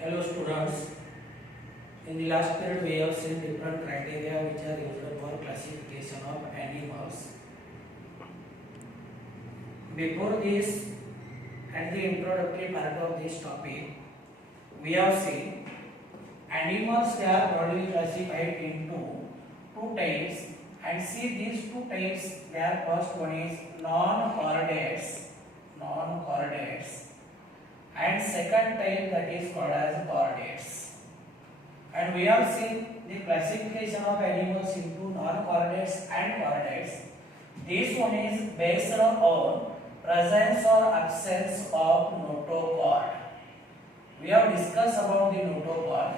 Hello students, in the last period we have seen different criteria which are used for classification of animals. Before this, at the introductory part of this topic, we have seen animals they are broadly classified into two types, and see these two types. Their first one is non-chordates, and second type that is called as chordates. And we have seen the classification of animals into non-chordates and chordates. This one is based on presence or absence of notochord. We have discussed about the notochord.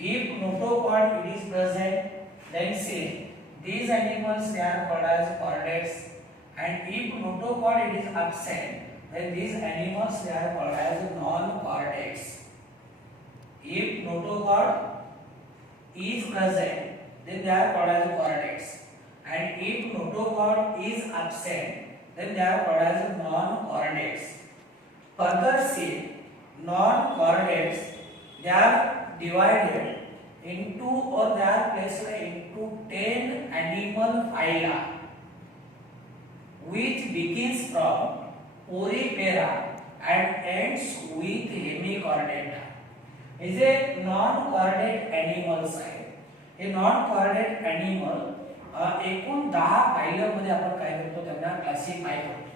If notochord it is present, then see these animals they are called as chordates, and if notochord it is absent, then these animals they are called as non-chordates. If notochord is present, then they are called as chordates, and if notochord is absent, then they are called as non-chordates. Further see, non-chordates they are divided into or they are placed into 10 animal phyla, which begins from Porifera and ends with Hemichordata. Is a non-chordate animals आहे. हे non-chordate animal एकूण 10 फाइलम मध्ये आपण काय करतो त्यांना क्लासिफाय करतो.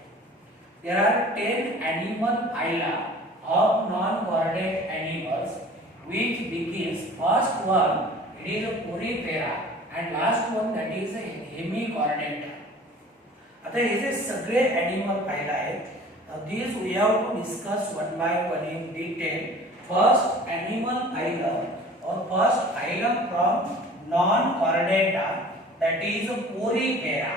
There are 10 animal phyla of non-chordate animals, which begins first one it is a Porifera and last one that is a Hemichordata. आता हे जे सगळे animal phyla आहेत, these we have to discuss one by one in detail. First animal phylum or first phylum from non-chordata, that is Porifera.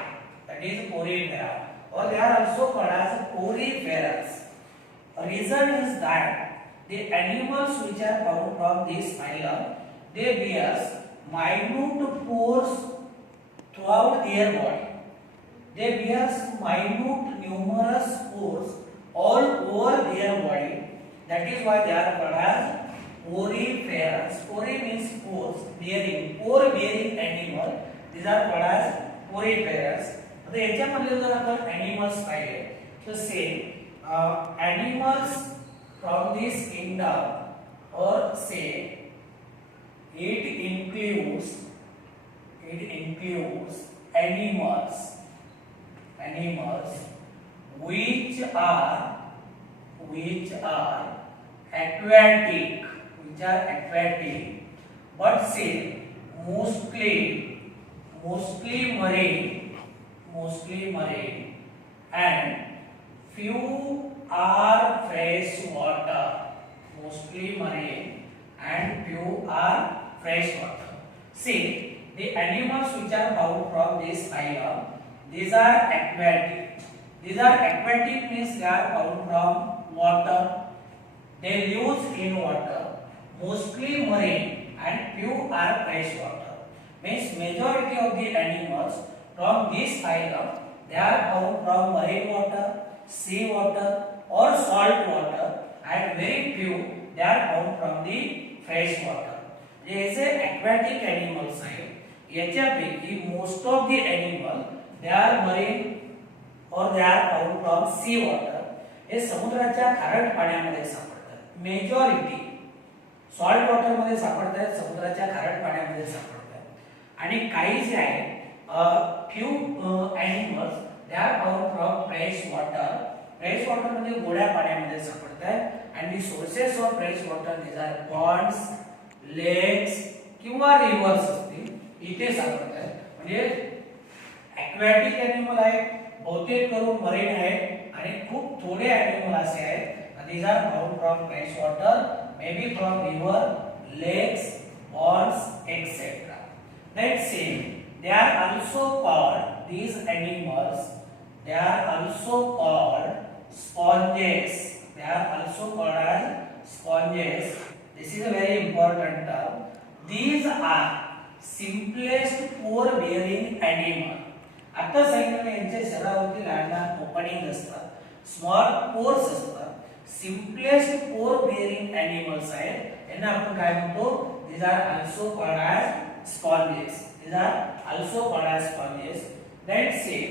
Or they are also called as poriferans. Reason is that the animals which are found from this phylum, they bear minute pores throughout their body. They bear minute numerous pores all over their body. That is why they are called as poriferans. Pori means pores, bearing, pore bearing animal. These are called as poriferans. आता याच्यामध्ये जर आपण animals पाहिले, so say animals from this kingdom, or say it includes animals which are aquatic, but say mostly marine, and few are fresh water. Mostly marine and few are fresh water. See, the animals which are found from this phylum, these are aquatic. Means they are found from water. They live in water. Mostly marine and few are fresh water. Means majority of the animals from this phylum they are found from marine water, sea water or salt water, and very few they are found from the fresh water. These are aquatic animals आहे. याच्यापैकी most of the animal they are marine or they are found from sea water. हे समुद्राच्या खारट पाण्यामध्ये सापडतात. Majority salt water मध्ये सापडतात, समुद्राच्या खारट पाण्यामध्ये सापडतात. आणि काही जे आहे few animals they are found from fresh water. Fresh water मध्ये गोड्या पाण्यामध्ये सापडतात. and the sources of fresh water these are ponds, lakes किंवा rivers असतील, इथे सापडतात. म्हणजे aquatic animal आहे, बहुतेक करून marine आहे, आणि खूप थोडे animal असे आहेत these are found from fresh water, maybe from river, lakes, ponds, etc. Let's see, they are also called, these animals they are also called sponges. They are also called as sponges. This is a very important term. These are simplest pore bearing animal. आता सांगितलं यांच्या शरीरावरती लहान लहान ओपनिंग असतात, small pores असतात, सिम्पलेस्ट पोर bearing animals आहेत यांना आपण काय म्हणतो these are also called as sponges. These are also called as sponges. Then say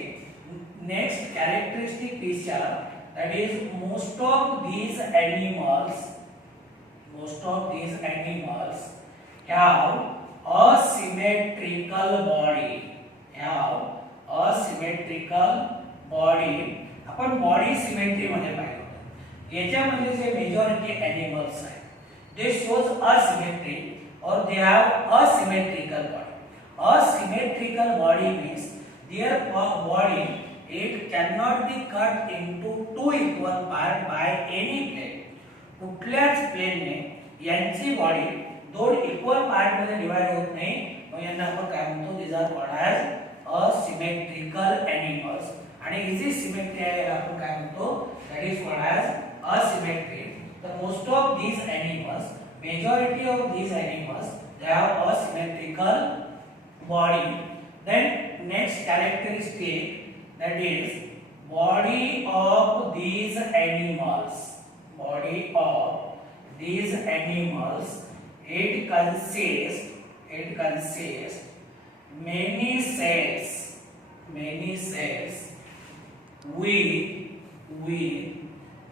next characteristic feature, that is most of these animals have asymmetrical body. आपण बॉडी सिमेट्री मध्ये पाहिलं याच्यामध्ये जे मेजॉरिटी एनिमल्स आहेत दे शोज असिमेट्री और they have asymmetrical body. Asymmetrical body means their body it cannot be cut into two equal part by any plane. कुठल्याच प्लेनने यांची बॉडी दोन इक्वल पार्ट मध्ये डिवाइड होत नाही मग यांना आपण काय म्हणतो these are called as asymmetrical animals. आणि ही जी सिमेट्री आहे याला आपण काय म्हणतो that is called as asymmetry. The most of these animals, majority of these animals, they have asymmetrical body. Then next characteristic, that is body of these animals, it consists many cells with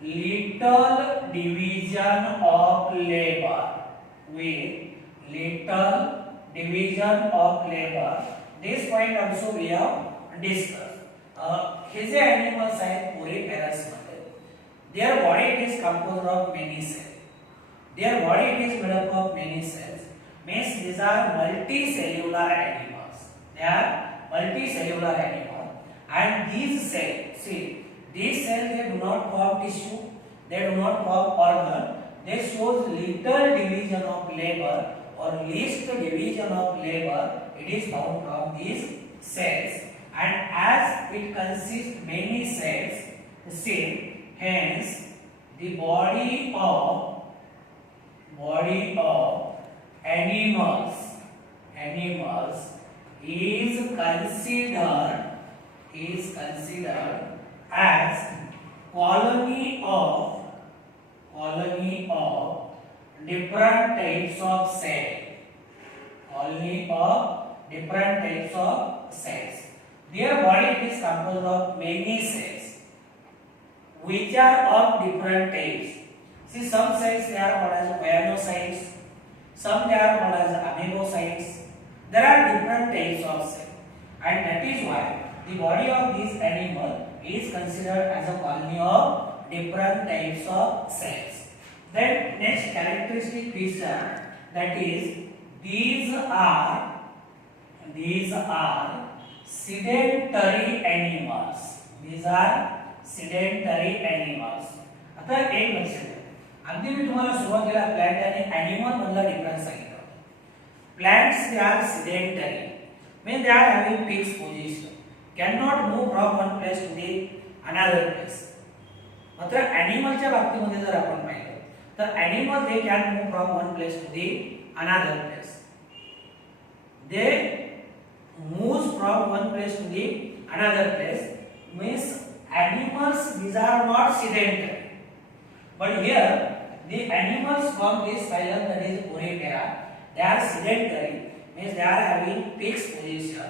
little division of labor. This point also we have discussed. हे जे animals आहेत Poriferous मध्ये, their body is composed of many cells. Their body is made up of many cells. Means these are multicellular animals. They are multicellular animals. And these cells, these cells they do not form tissue, they do not form organ. They shows little division of labor or least division of labor. It is found from these cells. And as it consists many cells, hence the body of animals is considered as colony of different types of cells. Their body is composed of many cells which are of different types. See, some cells they are called as choanocytes, some they are called as amoebocytes. There are different types of cells, and that is why the body of this animal is considered as a colony of different types of cells. Then next characteristic feature, that is these are sedentary animals. आता एक लक्षात घ्या, अगदी मी तुम्हाला सुरुवातीला प्लांट आणि एनिमल मधला difference सांगितला. Plants they are sedentary, means they are having fixed position, cannot move from one place to the another place. मात्र एनिमलच्या बाबतीमध्ये जर आपण पाहिलं तर animal they can move from one place to the another place. They moves from one place to the another place, means animals these are not sedentary. But here the animals from this phylum, that is Porifera, they are sedentary, means they are having fixed position.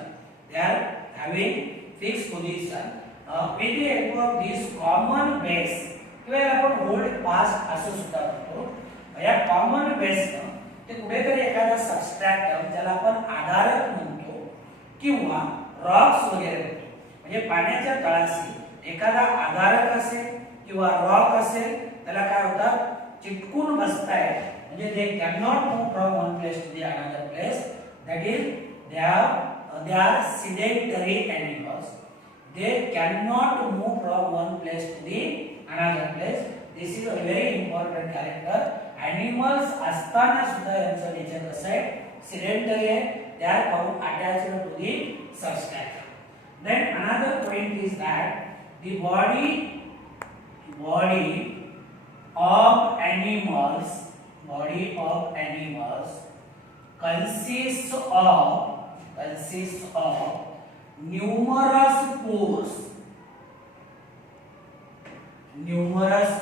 With the help of this common base, किंवा आपण hold fast असं सुद्धा म्हणतो. या common base ते कुठेतरी एखादा सबस्ट्रॅक्ट ज्याला आपण आधारक म्हणतो किंवा रॉक्स वगैरे म्हणतो, म्हणजे पाण्याच्या तळाशी एखादा आधारक असेल किंवा रॉक असेल त्याला काय होतात चिटकून बसताय, म्हणजे they can not move from one place to the another place. That is they are sedentary animals. They cannot move from one place to the another place. This is a very important character. Animals असताना सुद्धा यांचं नेचर कसं आहे sedentary आहे. They are found attached to the substrate. Then another point is that the body of animals consists of numerous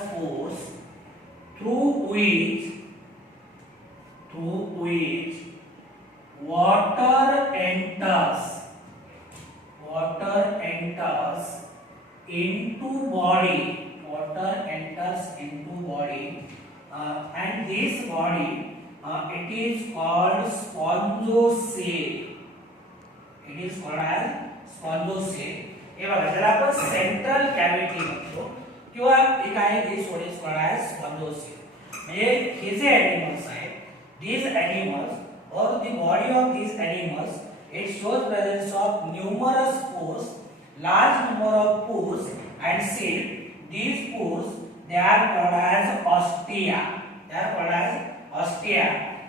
pores through which water enters into body, and this body it is called spongoceal. It is called as spongoceal. हे बघा त्याला आपण central cavity म्हणतो किंवा एक आहे this what is called as spongoceal. म्हणजे हे जे एनिमल्स आहेत, these animals or the body of these animals, it shows presence of numerous pores, large number of pores and seal. These pores they are called as ostia.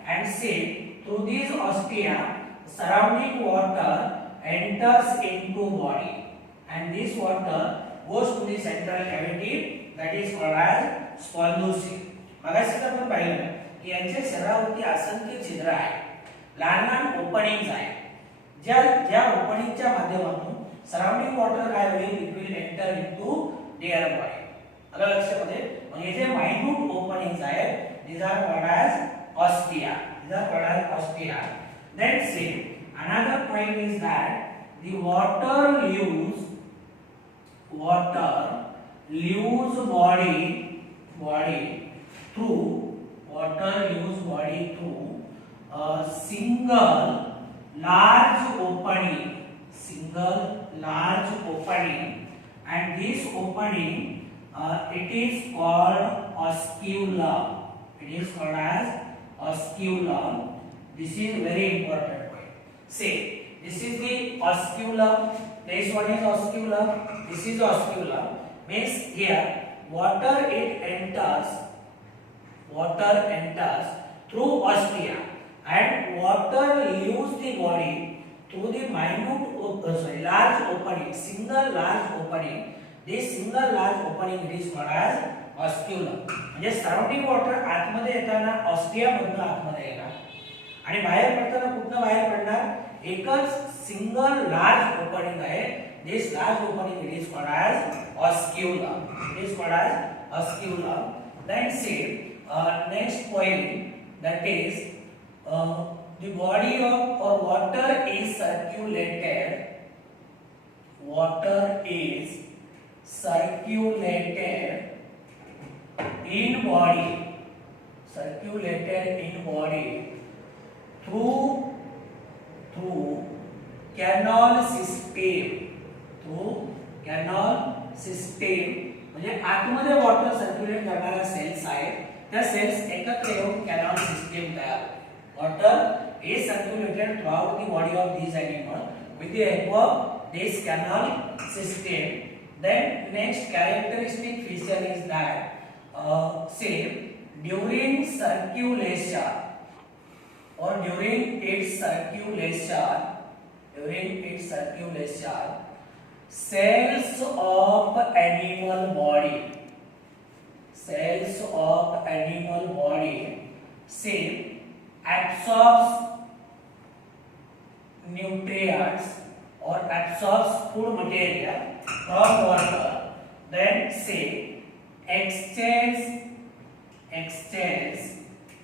And seal. Through these ostia, surrounding water enters into body, and this water goes to the central cavity that is called as spongoceal. मगाशी आपण पाहिलं की यांच्या शरीरावरती असंख्य छिद्र आहेत, लहान ओपनिंग्स आहेत, ज्या ओपनिंगच्या माध्यमातून सराउंडिंग वॉटर काय होईल, it will enter into there body. आलं लक्षामध्ये? मग हे जे मायन्यूट ओपनिंग्स आहेत, these are called as ostia. Then see, another point is that the water leaves body through a single large opening, and this opening it is called osculum. It is called as osculum. This is very important point. See, this is the osculum. This one is osculum. This is osculum. Means here water enters through ostia, and water leaves the body through the large opening, single large opening. This single large opening is called as osculum. म्हणजे surrounding water आतमध्ये येताना ऑस्टिया मधून आतमध्ये येणार आणि बाहेर पडताना कुठनं बाहेर पडणार, एकच सिंगल लार्ज ओपनिंग आहे. This large opening it is called as osculum. Then see next point, that is the body of or water is circulated in body through canal system. म्हणजे आतमध्ये वॉटर सर्क्युलेट करणाऱ्या सेल्स आहेत, त्या सेल्स एकत्र येऊन canal system तयार. Water is circulated throughout the body of these animals with the help of this canal system. Then next characteristic feature is that say during its circulation, cells of animal body say absorbs nutrients or absorbs food material from water, then say exchange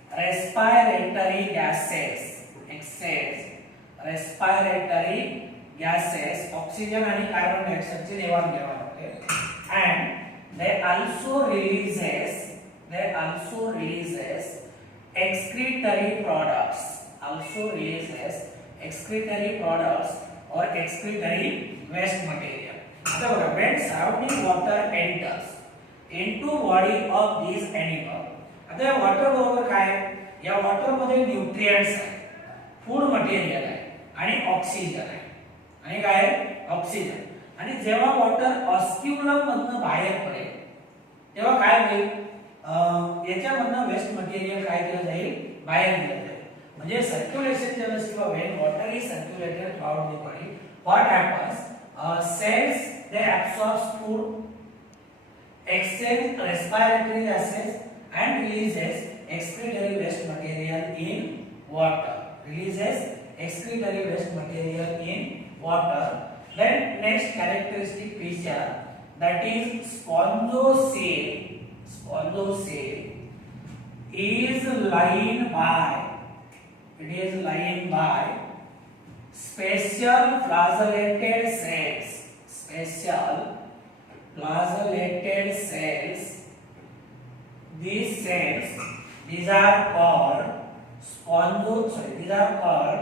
respiratory gases, oxygen and carbon dioxide ची देवाणघेवाण होते, and they also releases excretory products or excretory waste material. आता बघा, when surrounding water enters into body of these animal, आता या वॉटर बरोबर काय, या वॉटर मध्ये न्यूट्रिएंट्स आहे, फूड मटेरियल आहे आणि ऑक्सिजन आहे, आणि काय ऑक्सिजन. आणि जेव्हा वॉटर ऑस्क्युलम मधनं बाहेर पडेल तेव्हा काय होईल, याच्यामधनं वेस्ट मटेरियल काय केलं जाईल, बाहेर दिलं जाईल. म्हणजे सर्क्युलेशनच्या वेळेस किंवा when water is circulated throughout the body, what happens, cells they absorb food, exchange respiratory gases and releases excretory waste material in water. Then next characteristic feature, that is spongoceal is lined by, it is lined by special flagellated cells, special flagellated cells. These cells, these are called these are called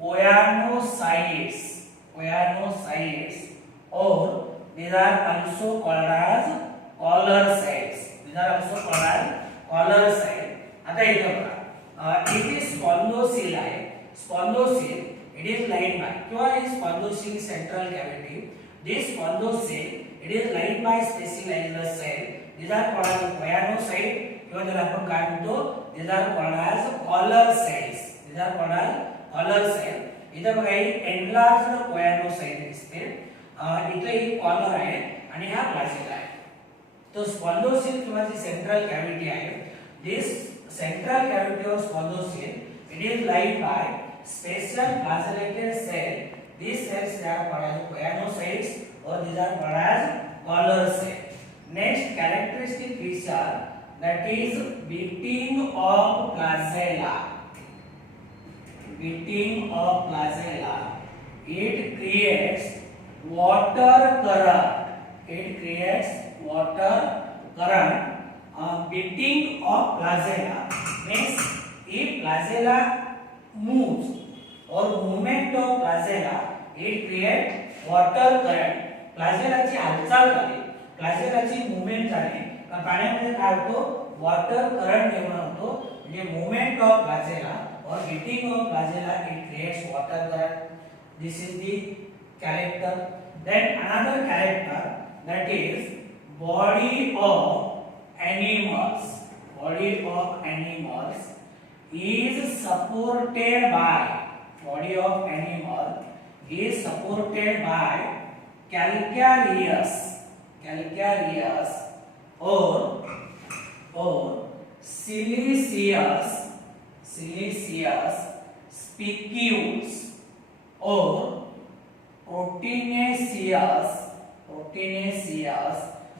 choanocytes, choanocytes, or these are also called as collar cells. These are also called as collar cells. आता इथं बघा, it is spondocyte आहे. Spondocyte it is lined by किंवा is spondocyte central cavity. This spondocyte it is lined by specialized cell. These are called as choanocyte किंवा ज्याला आपण काय म्हणतो, these are called as collar cells. These are called as collar cell. इथं बघा ही enlarged choanocyte दिसते. इथं ही collar आहे आणि हा flagella आहे. तो स्पॉन्डोसिल किंवा जी सेंट्रल कॅव्हिटी आहे, this central cavity of spondocyte it is lined by special flagellated cell. These cells are called as choanocytes or these are called as collar cell. Next characteristic feature, that is beating of flagella. Beating of flagella, it creates water current. It creates water current. Beating of flagella means if flagella moves or movement of flagella, it creates water current. फ्लॅजेलाची हालचाल झाली, फ्लॅजेलाची मूवमेंट झाली, पाण्यामध्ये काय होतो, water current निर्माण होतो. म्हणजे movement of flagella or beating of flagella it creates water current. This is the character. Then another character, that is body of animals. Body of animals is supported by, body of animal is supported by calcareous, calcareous or siliceous, siliceous spicules or proteinaceous, proteinaceous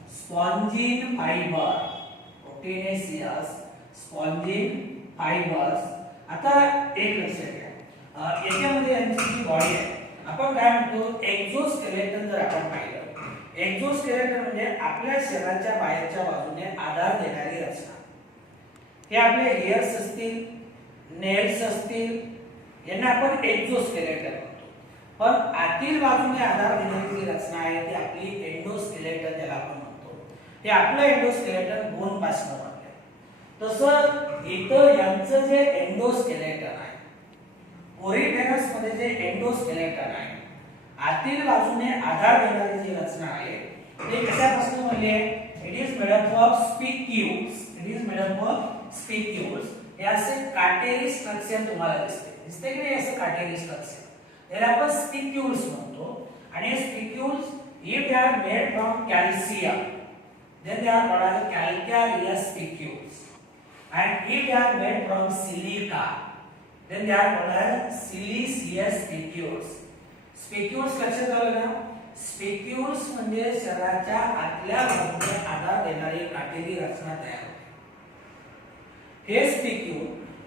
spongin fiber, proteinaceous spongin fibers. आता एक लक्षात घ्या, याच्यामध्ये यांची जी बॉडी आहे, आपण काय म्हणतो एक्झोस्केलेटन. जर आपण पाहिलं, एक्झोस्केलेटन म्हणजे आपल्या शरीराच्या बाहेरच्या बाजूने आधार देणारी रचना. हे आपले हेअर्स असतील, नेल्स असतील, यांना आपण एक्झोस्केलेटन म्हणतो. पण आतील बाजूने आधार देणारी जी रचना आहे ती आपली एंडोस्केलेटन ज्याला आपण म्हणतो. हे आपलं एंडोस्केलेटन बोन पासून बनले. तसं इतर यांचं जे एंडोस्केलेटन आहे, ओरिफेरस मध्ये जे एंडोस्केलेटन आहे, आतील बाजूने आधार देणारी जी रचना आहे ते कशापासून बनली आहे? It is made up of spicules. It is made up of spicules. हे असे काटेरी स्ट्रक्चर तुम्हाला दिसते की नाही? असं काटेरी स्ट्रक्चर त्याला आपण स्पिक्यूल्स म्हणतो. आणि spicules if they are made from calcium then they are called as calcareous spicules, and if they are made from silica then they are called as siliceous spicules. Spicules लक्षात आलं ना? Spicules म्हणजे शरीराच्या आतल्या बाजूने आधार देणारी काटेरी रचना तयार होते. हे स्पिक्यूल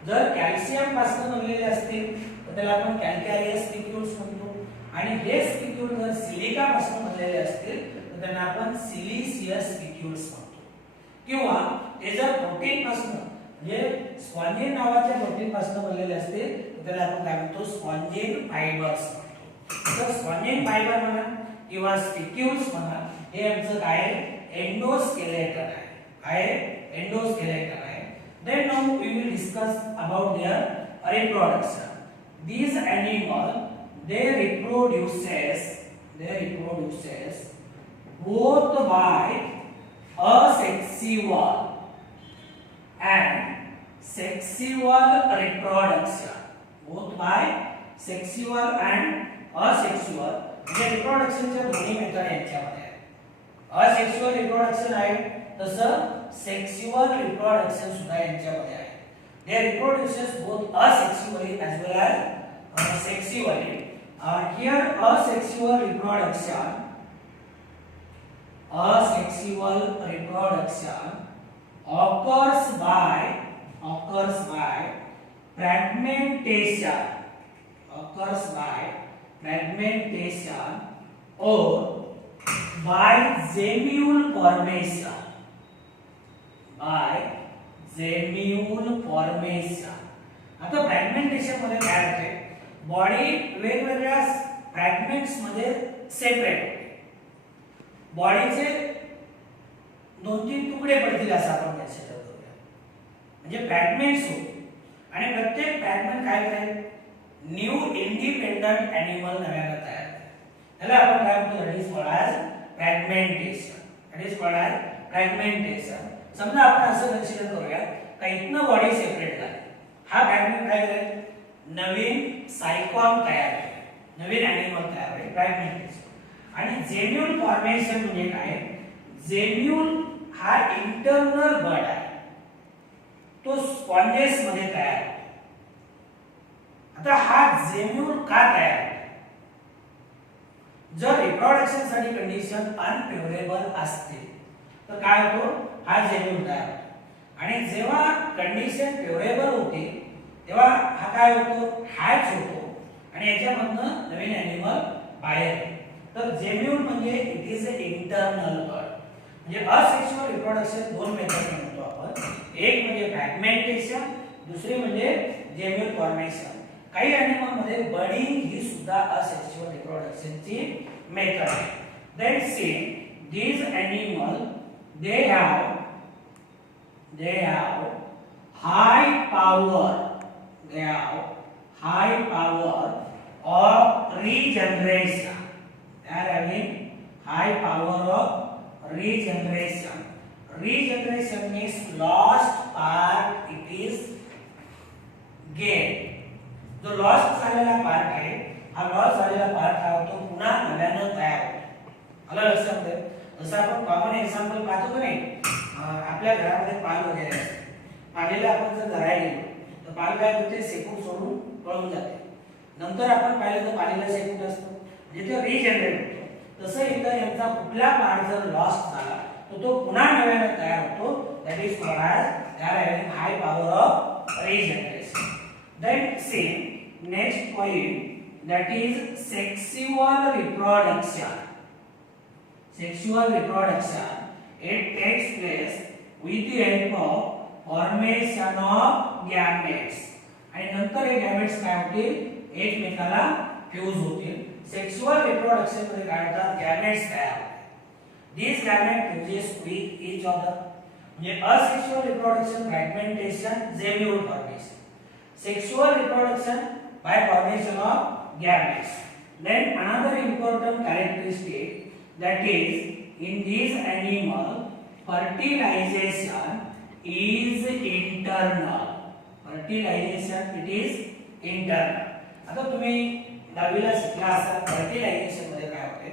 जर कॅल्शियम पासून बनलेले असतील तर त्याला आपण कॅल्कारियस स्पिक्यूल्स म्हणतो, आणि हे स्पिक्यूल जर सिलिका पासून बनलेले असतील तर त्यांना आपण सिलिशियस स्पिक्यूल्स म्हणतो. किंवा ते जर प्रोटीन पासून म्हणजे स्पॉन्जिन नावाच्या प्रोटीन पासून बनलेले असतील तर त्याला आपण काय म्हणतो? स्पॉन्जिन फायबर्स म्हणतो. तर स्पॉन्जिन फायबर म्हणा किंवा स्पिक्यूल्स म्हणा, हे आमचं काय एंडोस्केलेटन आहे. काय एंडोस्केलेटन आहे. Then now we will discuss about their reproduction. These animal they reproduces both by asexual and sexual reproduction. Both by sexual and asexual म्हणजे रिप्रोडक्शनच्या दोन्ही मेथड यांच्यामध्ये आहे. असेक्सुअल रिप्रोडक्शन आहे तसं सेक्सुअल रिप्रोडक्शन सुद्धा यांच्यामध्ये आहे. They reproduces both asexually as well as sexually. Here asexual reproduction occurs by occurs by fragmentation, occurs by fragmentation or by gemule formation, by gemule formation. आता फ्रॅगमेंटेशन मध्ये काय होते, बॉडी वेगवेगळ्या फ्रॅगमेंट्स मध्ये सेपरेट होते. बॉडीचे 2-3 तुकडे पडतील असं आपण कन्सिडर करूया, म्हणजे फ्रॅगमेंट्स होते आणि प्रत्येक फ्रॅगमेंट काय करेल, न्यू इंडिपेंडंट ॲनिमल नव्याने तयार करेल. त्याला आपण काय म्हणतो, that is called as fragmentation. That is called as fragmentation. समजा आपण असं कन्सिडर करूया का इथनं बॉडी सेपरेट झाली, हा फ्रॅगमेंट काय करेल, नवीन सायकॉन तयार करेल, नवीन ॲनिमल तयार करेल, फ्रॅगमेंटेशन. आणि जेम्यूल फॉर्मेशन म्हणजे काय, जेम्यूल हा इंटरनल बर्ड आहे, तो स्पॉन्जेस मध्ये तयार होतो. आता हा जेम्यूल का तयार होतो, जर रिप्रोडक्शन साठी कंडिशन अनफेवरेबल असते तर काय होतो, हा जेम्यूल तयार होतो. आणि जेव्हा कंडिशन फेवरेबल होते तेव्हा हा काय होतो, हॅच होतो आणि याच्यामधनं नवीन ॲनिमल बाहेर येतो. तर जेम्यूल म्हणजे it is a internal bird. म्हणजे असेक्सुअल रिप्रोडक्शन दोन मेथड म्हणतो आपण, एक म्हणजे फ्रॅगमेंटेशन, दुसरी म्हणजे जेम्यूल फॉर्मेशन. काही ॲनिमल मध्ये बर्डिंग ही सुद्धा असेक्सुअल रिप्रोडक्शनची मेथड आहे. Then see these animal they have high power, they have high power of regeneration, they are having high power of regeneration. Regeneration means lost part it is gained. जो lost झालेला part आहे, हा लॉस झालेला पार्ट हा होतो पुन्हा नव्यानं तयार होतो. आलं लक्षात. जसं आपण कॉमन एक्झाम्पल पाहतो की नाही, आपल्या घरामध्ये पाल वगैरे असते, पालीला आपण जर धरायला गेलो तर पाल काय होते, शेकून सोडून पळून जाते. नंतर आपण पाहिलं तर पालीला शेकून असतो, म्हणजे ते रिजनरेट होतो. तसं इथं यांचा कुठला पार्ट जर लॉस्ट झाला तर तो पुन्हा नव्याने तयार होतो. That is called as they are having high power of regeneration. Then see next point, that is sexual reproduction. Sexual reproduction, it takes place with the help of formation of gametes. आणि नंतर हे गॅमेट्स काय होतील, एकमेकाला फ्यूज होतील. Sexual reproduction मध्ये काय होतात, गॅमेट्स तयार होतात. these gametes fuses with each other. म्हणजे asexual reproduction fragmentation, gemmule formation. Sexual reproduction by formation of gametes. Then another important characteristic, that is in this animal fertilization is internal. Fertilization it is internal. आता तुम्ही 10वीला शिकला असाल फर्टिलायझेशन मध्ये काय होते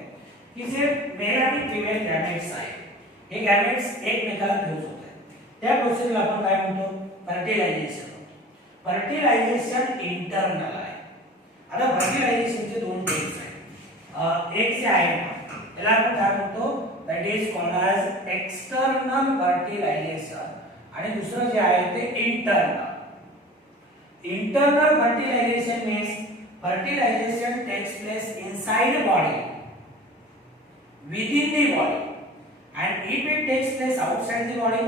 की जे मेल आणि फिमेल गॅमेट्स आहेत हे गॅमेट्स एकमेकाला फ्यूज होतात. त्या प्रोसेसला आपण काय म्हणतो, फर्टिलायझेशन. फर्टिलायझेशन इंटरनल आहे. आता फर्टिलायझेशनचे दोन टाइप्स आहेत. एक जे आहे ना त्याला आपण काय म्हणतो, that is called as external fertilization आणि दुसरं जे आहे ते internal. Internal fertilization means fertilization takes place inside the body, within the body, and if it takes place outside the body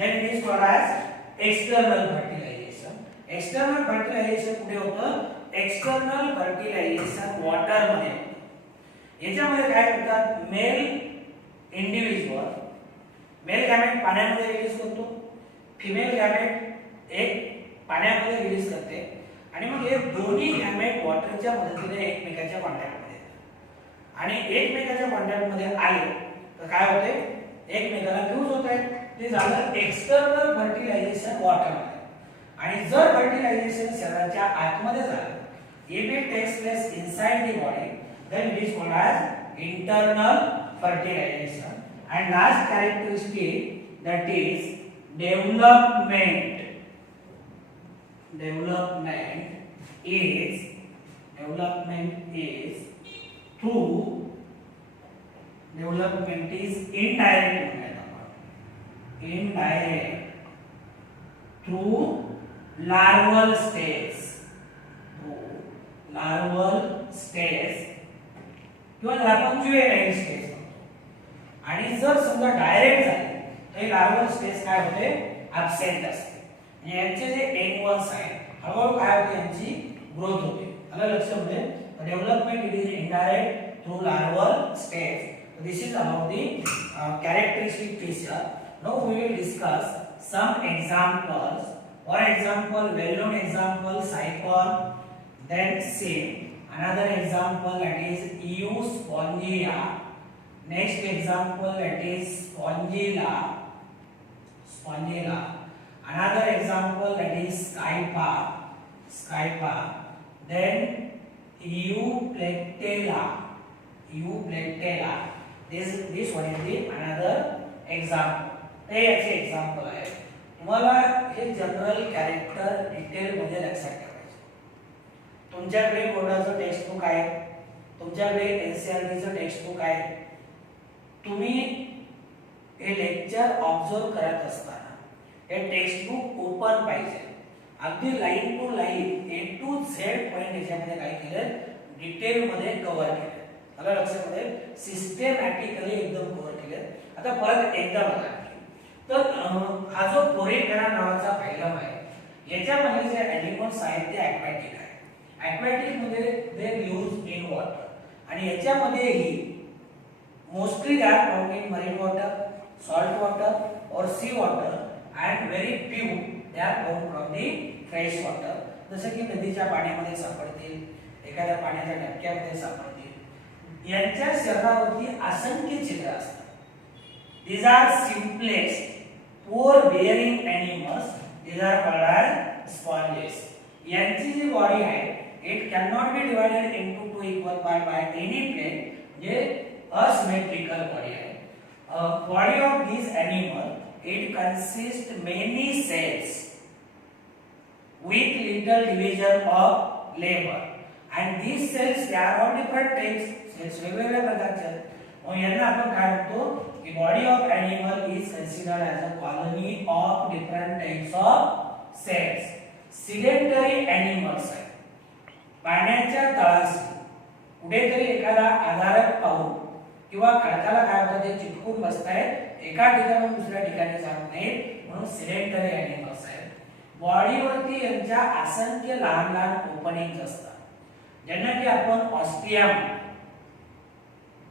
then it is called as external fertilization. External fertilization कुठे होतं, external fertilization water मध्ये होतं. याच्यामध्ये काय करतात, mail individual mail gamete पाण्यामध्ये रिलीज करतो, female gamete एक पाण्यामध्ये रिलीज करते आणि मग हे दोन्ही गॅमेट वॉटरच्या मदतीने एकमेकांच्या कॉन्टॅक्टमध्ये येतात आणि एकमेकांच्या कॉन्टॅक्टमध्ये आले तर काय होते, एकमेकाला फ्यूज होत आहेत. ते झालं एक्सटर्नल फर्टिलायझेशन वॉटरमध्ये. आणि जर फर्टिलायझेशन शरीराच्या आतमध्ये झालं, if it takes place inside the body then it is called as internal fertilization. And last characteristic, that is development. Development is indirect through larval stage, किंवा त्याला आपण ज्युएनाइल स्टेज म्हणतो. आणि जर समजा डायरेक्ट झाले तर लार्वल स्टेज काय होते, ॲब्सेंट असते. म्हणजे यांचे जे एंड वन्स आहेत हळूहळू काय होते, यांची ग्रोथ होते. आलं लक्षामध्ये. Development it is indirect through larval stage. This is about the characteristic feature. Now we will discuss some examples. For example, well-known example Cycon, then same. Another example that is Euspongia. Next example that is Spongilla. Another example that is Scypha. Then Euplectella. This one is the another example. हे याचे एक्झाम्पल आहे. तुम्हाला हे general character detail मध्ये लक्षात ठेवायचे. तुमच्याकडे बोर्डाचं text book आहे, तुमच्याकडे एनसीईआरटीचं टेक्स्ट बुक आहे. तुम्ही हे लेक्चर ऑब्झर्व करत असताना हे टेक्स्ट बुक ओपन पाहिजे. अगदी line to line A to Z point याच्यामध्ये काय केलं, डिटेल मध्ये कव्हर केलं. मला लक्षामध्ये सिस्टमॅटिकली एकदम कव्हर केलं. आता परत एकदा बघा. तर हा जो पोरेफेरा नावाचा फायलम आहे याच्यामध्ये जे एनिमल्स आहेत ते ॲक्वाटिक आहे. ॲक्वाटिक मध्ये दे लिव्ह इन वॉटर आणि याच्यामध्येही mostly they are found in marine water, salt water और sea water and very few they are found from the fresh water. जसं की नदीच्या पाण्यामध्ये सापडतील, एखाद्या पाण्याच्या डबक्यामध्ये सापडतील. यांच्या शरीरावरती असंख्य छिद्र असतात. These are simplest pore bearing animals. These are called as sponges. यांची जी बॉडी आहे it cannot be divided into two equal part by any plane. J asymmetrical body आहे. Body of these animal it consists many cells with little division of labor. And these cells they are of different types. Cells वेगवेगळ्या प्रकारचे. मग यांना आपण काय म्हणतो, the body of animal is considered as a colony of different types of cells. Sedentary animals आहे. पाण्याच्या तळाशी कुठेतरी एखादा आधारक पाहून किंवा खडकाला काय होतं ते चिटकून बसतायत, एका ठिकाणाहून दुसऱ्या ठिकाणी जात नाहीत, म्हणून सेडेंटरी एनिमल्स आहेत. बॉडीवरती यांच्या असंख्य लहान लहान ओपनिंग्स असतात ज्यांना की आपण ऑस्टियम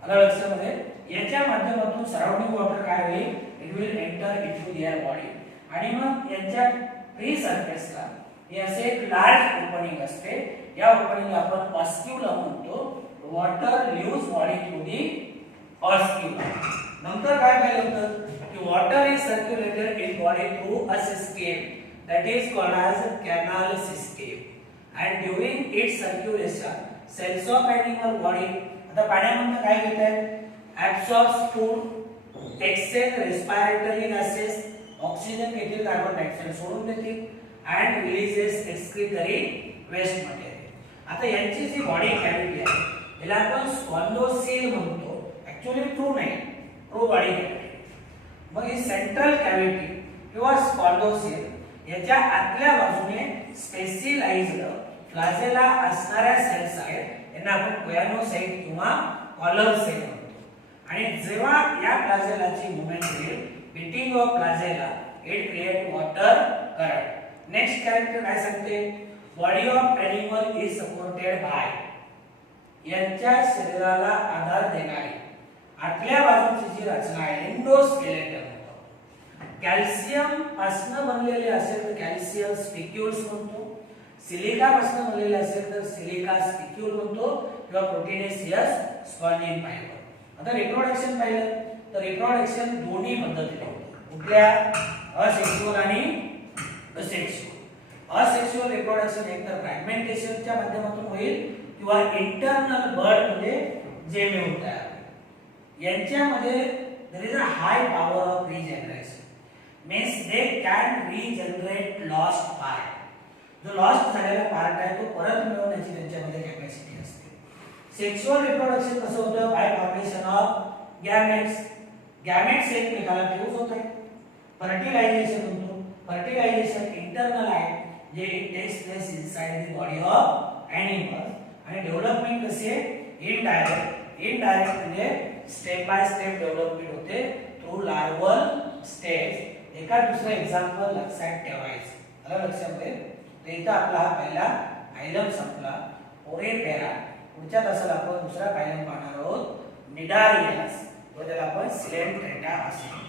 आलं लक्षामध्ये. याच्या माध्यमातून सराउंडिंग वॉटर काय होईल, it will enter into there body. आणि मग यांच्या फ्री सरफेसला हे असे एक लार्ज ओपनिंग असते. या ओपनिंगला आपण ऑस्क्युलम म्हणतो. Water leaves body through the osculum. नंतर काय पाहिलं होतं की water is circulated in body through a system that is called as a canal system. And during its circulation cells of animal body आता पाण्यामधून काय घेतात, absorbs food, exchange respiratory gases, oxygen घेतील, कार्बन डायऑक्साइड सोडून देतील and releases excretory waste material. आता यांची जी body cavity आहे याला आपण स्पॉन्डोसेल म्हणतो. ऍक्च्युअली ट्रू नाही, ट्रू बॉडी कॅव्हिटी. मग ही सेंट्रल कॅव्हिटी किंवा स्पॉन्डोसेल याच्या आतल्या बाजूने स्पेसिलाइज्ड फ्लाजेला असणाऱ्या सेल्स आहेत. यांना आपण कोयानोसाइट किंवा कॉलर सेल म्हणतो. आणि जेव्हा या फ्लाजेलाची मूवमेंट होईल, beating of flagella it create water current. Next character काय सांगते, body of animal is supported by यांच्या शरीराला आधार देणारी आतल्या बाजूची जी रचना आहे एंडोस्केलेटन. कॅल्शियम पासून बनलेले असेल तर कॅल्शियम स्पिक्युल्स म्हणतो. सिलिका पासून बनलेले असेल तर सिलिका स्पिक्युल म्हणतो किंवा प्रोटीनेशियस स्पॉन्जिन फायबर. आता रिप्रोडक्शन पाहिलं तर रिप्रोडक्शन दोन्ही पद्धतीने होतं. कुठल्या, असेक्सुअल आणि असेक्सुअल. असेक्सुअल रिप्रोडक्शन एकतर फ्रॅगमेंटेशनच्या माध्यमातून होईल किंवा इंटरनल बर्ड म्हणजे जेमेव तयार होईल. यांच्यामध्ये there is a high power of regeneration. means they can regenerate lost part. जो लॉस्ट झालेला पार्ट आहे तो परत मिळवण्याची त्यांच्यामध्ये कॅपॅसिटी असते. सेक्सुअल रिप्रोडक्शन कसं होतं, by formation of gametes. Gametes एकमेकाला फ्यूज होतात. फर्टिलायझेशन होतो. फर्टिलायझेशन इंटरनल आहे जे it takes place inside the body of animals आणि डेव्हलपमेंट कशी आहे इनडायरेक्ट म्हणजे स्टेप बाय स्टेप डेव्हलपमेंट होते थ्रू लार्वल स्टेज एका दुसरं एक्झाम्पल लक्षात ठेवायचं आलं लक्षामध्ये तर इथं आपला हा पहिला फायलम संपला ओरेपेरा पुढच्या तासाला आपण दुसरा फायलम पाहणार आहोत निडारियस व त्याला आपण सिलेंट्रेटा असे